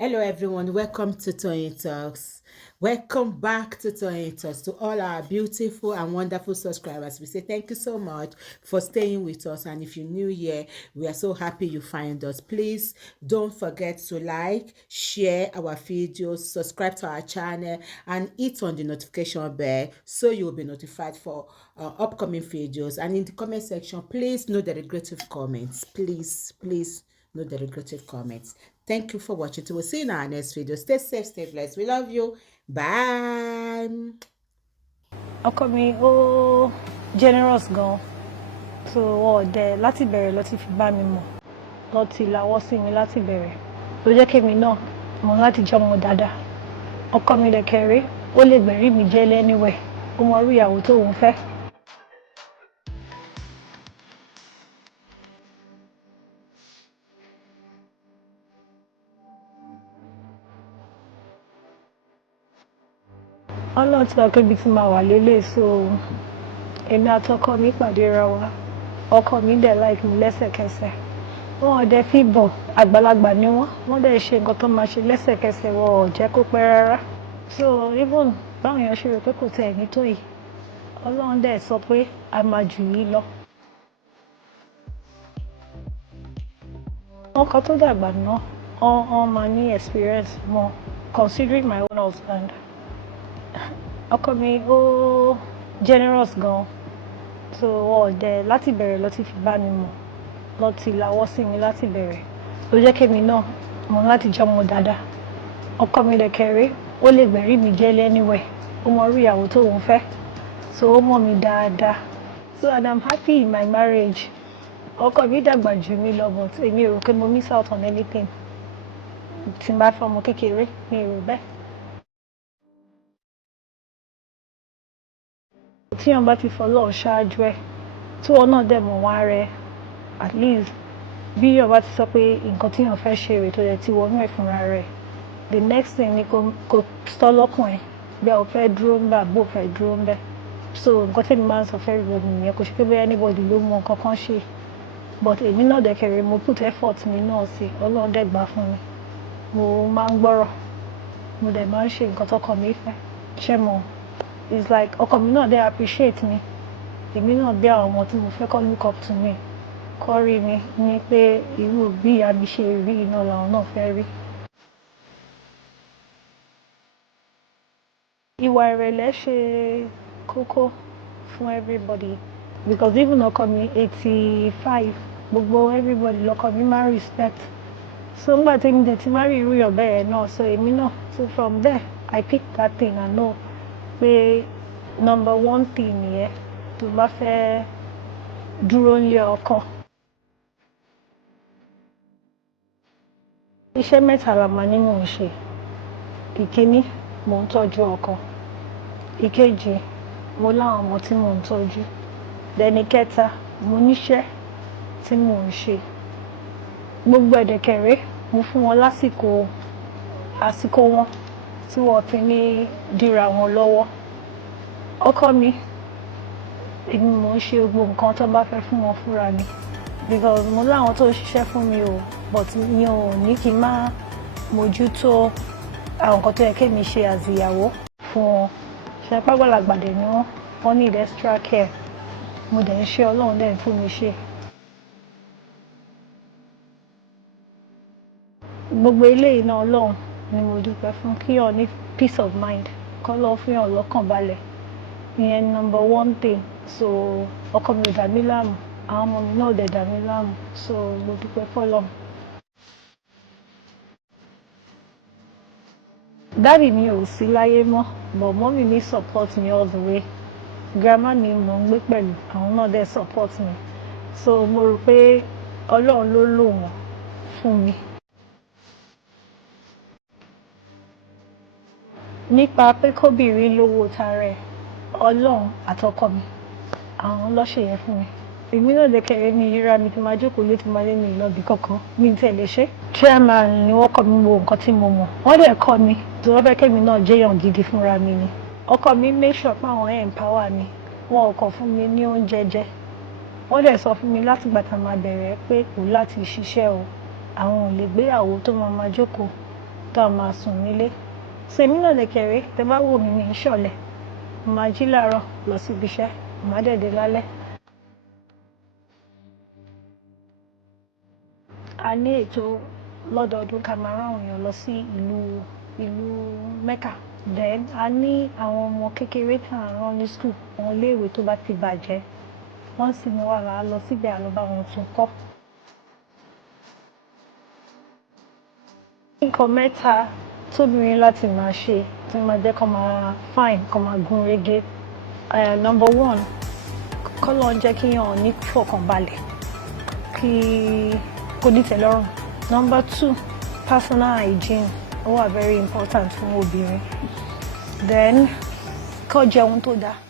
Hello, everyone. Welcome to Toyeen Talks. Welcome back to Toyeen Talks. To all our beautiful and wonderful subscribers, we say thank you so much for staying with us. And if you're new here, we are so happy you find us. Please don't forget to like, share our videos, subscribe to our channel, and hit on the notification bell so you will be notified for upcoming videos. And in the comment section, please note the regretful comments. Please no derogatory comments. Thank you for watching. We'll see you in our next video. Stay safe, stay blessed. We love you. Bye. Ọkọ mi ó generous gan so ọdẹ láti bẹ̀rẹ̀ ló ti fi bá mi mọ̀ lọ ti lawọ́ sí mi láti bẹ̀rẹ̀ ló jẹ́ kémi náà mọ̀ láti jẹ́ ọmọ dáadáa. Ọkọ mi lẹ̀kẹ̀rẹ́ ó lè gbẹ̀rí mi jẹ́ lẹ́niwẹ̀ ó mọ orí ìyàwó tóun fẹ́. Ọlọ́run ti wá pé ibi tí màá wà lélẹ̀ so èmi àtọkọ mi pàdé ra wa ọkọ mi dẹ̀ like mi lẹ́sẹ̀kẹsẹ̀ wọn ò dẹ̀ fi bọ̀ àgbàlagbà ni wọ́n dẹ̀ ṣe nǹkan tó máa ṣe lẹ́sẹ̀kẹsẹ̀ wọn ò jẹ́ kó pẹ́ rárá so even báwọn èèyàn ṣe rò pé kò tẹ̀ ní tó yìí Ọlọ́run dẹ̀ sọ pé a máa jù yìí lọ. Ọkọ tó dàgbà náà wọ́n máa ní experience more considering my own husband. Ọkọ mi ó generous gan so ọdẹ láti bẹ̀rẹ̀ ló ti fi bá mi mọ̀ lọ ti lawọ́ sí mi láti bẹ̀rẹ̀ ló jẹ́ kémi náà mọ̀ láti jẹ́ ọmọ dáadáa. Ọkọ mi lẹ̀kẹ̀rẹ́ ó lè gbẹ̀rí mi jẹ́ lẹ́niwẹ̀ ó mọ orí ìyàwó tóun fẹ́ so ó mọ̀ mi dáadáa so and I'm happy in my marriage. Ọkọ mi dàgbà jù mí lọ but èmi ò rò pé mo miss out on anything tí n bá fẹ́ ọmọ kékeré mi ò rò bẹ́ẹ̀. Tíyàn bá ti fọlọ́run ṣáájú ẹ̀ tí wọn náà dẹ̀ mọ̀ wá rẹ̀ at least bí yàn bá ti sọ pé nǹkan tíyàn fẹ́ ṣe rèé tó yẹ ti wọnú ẹ̀ fúnra rẹ̀ the next thing ni kò sọ lọ́kàn ẹ̀ bí o fẹ́ dúró ń bẹ̀ àbó fẹ́ dúró ń bẹ̀ so nǹkan tí mi máa ń sọ fẹ́ rí omi nìyẹn kò ṣe pé bẹ́ẹ̀ anybody ló mọ nǹkan kan ṣe but èmi náà dẹ̀ kẹ̀rẹ̀ mo put effort mi náà sí Ọlọ́run dẹ̀ gbà fún mi mo máa ń gbọ́rọ̀ mo dẹ̀ máa ń ṣe nǹkan tọkọ mi fẹ́ ṣé mo it's like ọkọ mi náà dẹ̀ appreciate mi èmi náà bí àwọn ọmọ tí mo fẹ́ kọ́ look up to me kọ́ rí mi ní pé irú bí ìyá mi ṣe rí iná làwọn náà fẹ́ rí. Ìwà ìrẹ̀lẹ̀ ṣe kókó fún everybody because even ọkọ mi 85 gbogbo everybody lọkọ mi máa respect so nígbà tí mi dẹ̀ ti máa rí irú yàn bẹ́ẹ̀ náà so èmi náà so from there I pick that thing and know pé number one thing nìyẹn tó bá fẹ́ dúró nílé ọkọ. Iṣẹ́ mẹ́ta la máa ní mò ń ṣe ìkíní mò ń tọ́jú ọkọ ìkejì mo láwọn ọmọ tí mò ń tọ́jú dẹni kẹta mo níṣẹ́ tí mò ń ṣe gbogbo ẹ̀dẹ̀kẹ̀rẹ́ mo fún wọn àsìkò wọn tí wọ́n fi ní dìra wọn lọ́wọ́. Ọkọ mi èmi mò ń ṣe gbogbo nǹkan tó bá fẹ́ fún wọn fúnra mi because mo láwọn tó ń ṣiṣẹ́ fún mi o but mi ò ní kí n má mójútó àwọn nǹkan tó yẹ kémi ṣe àzìyàwó fún wọn ṣe pàgbàlagbà dẹ̀ ni wọ́n need extra care mo dẹ̀ ń ṣe Ọlọ́run dẹ̀ fún mi ṣe. Gbogbo eléyìí náà Ọlọ́run ni mo dúpẹ́ fún kíyàn ní peace of mind kọ́ lọ́ọ́ fún yàn lọ́kàn balẹ̀ ìyẹn number one thing so ọkọ mi ò dà mí láàmú àwọn ọmọ mi náà ò dẹ̀ dà mí láàmú so mo dúpẹ́ fọ́lọ́run. Dáàdì mi ò sí láyé mọ́ but mọ́mì mi support me all the way grandma mi mò ń gbé pẹ̀lú àwọn náà dẹ̀ support me so mo rò pé Ọlọ́run ló lò wọ́n fún mi. Nípa pé kóbìnrin lówó tara ẹ̀ Ọlọ́run àtọkọ mi àwọn ló ṣe yẹn fún mi èmi náà dẹ̀ kẹ̀rẹ́ mi ìríra mi tí máa jókòó lé tí máa lé mi ìlọ́bì kankan mi tẹ̀lé ṣe chairman ni wọ́n kọ́ mi wo nǹkan tí mo mọ̀ wọ́n dẹ̀ kọ́ mi tí wọ́n fẹ́ kémi náà jẹ́yàn gidi fúnra mi ni. Ọkọ mi make sure pé àwọn empower mi wọn ò kàn fún mi ní oúnjẹ jẹ wọ́n dẹ̀ sọ fún mi láti ìgbà tá a máa bẹ̀rẹ̀ pé kò láti ṣiṣẹ́ o àwọn ò lè gbéyàwó tó máa jókòó tá a máa sùn nílé. Sèmi náà lè kéré tẹ bá wò mí ní ìṣọ̀lẹ̀ màá jí láàárọ̀ lọ síbi iṣẹ́ màá dẹ̀ dé lálẹ́. A ní ètò lọ́dọọdún ká máa rán àwọn èèyàn lọ sí ìlú Mecca. Then a ní àwọn ọmọ kékeré tá à ń rán ní school àwọn iléèwé tó bá ti bàjẹ́ wọ́n sì mú wa máa lọ síbẹ̀ àlọ́ bá wọn tún kọ́. Nǹkan mẹ́ta tóbìnrin láti máa ṣe tí máa jẹ́ kó máa fine kó máa gún régé. Number one, kọ́ ló ń jẹ́ kí èèyàn ní fọkànbalẹ̀ kí kò ní tẹ́lọ́rùn. Number two, personal hygiene ó wà very important fún obìnrin. Then kó jẹun tó dáa.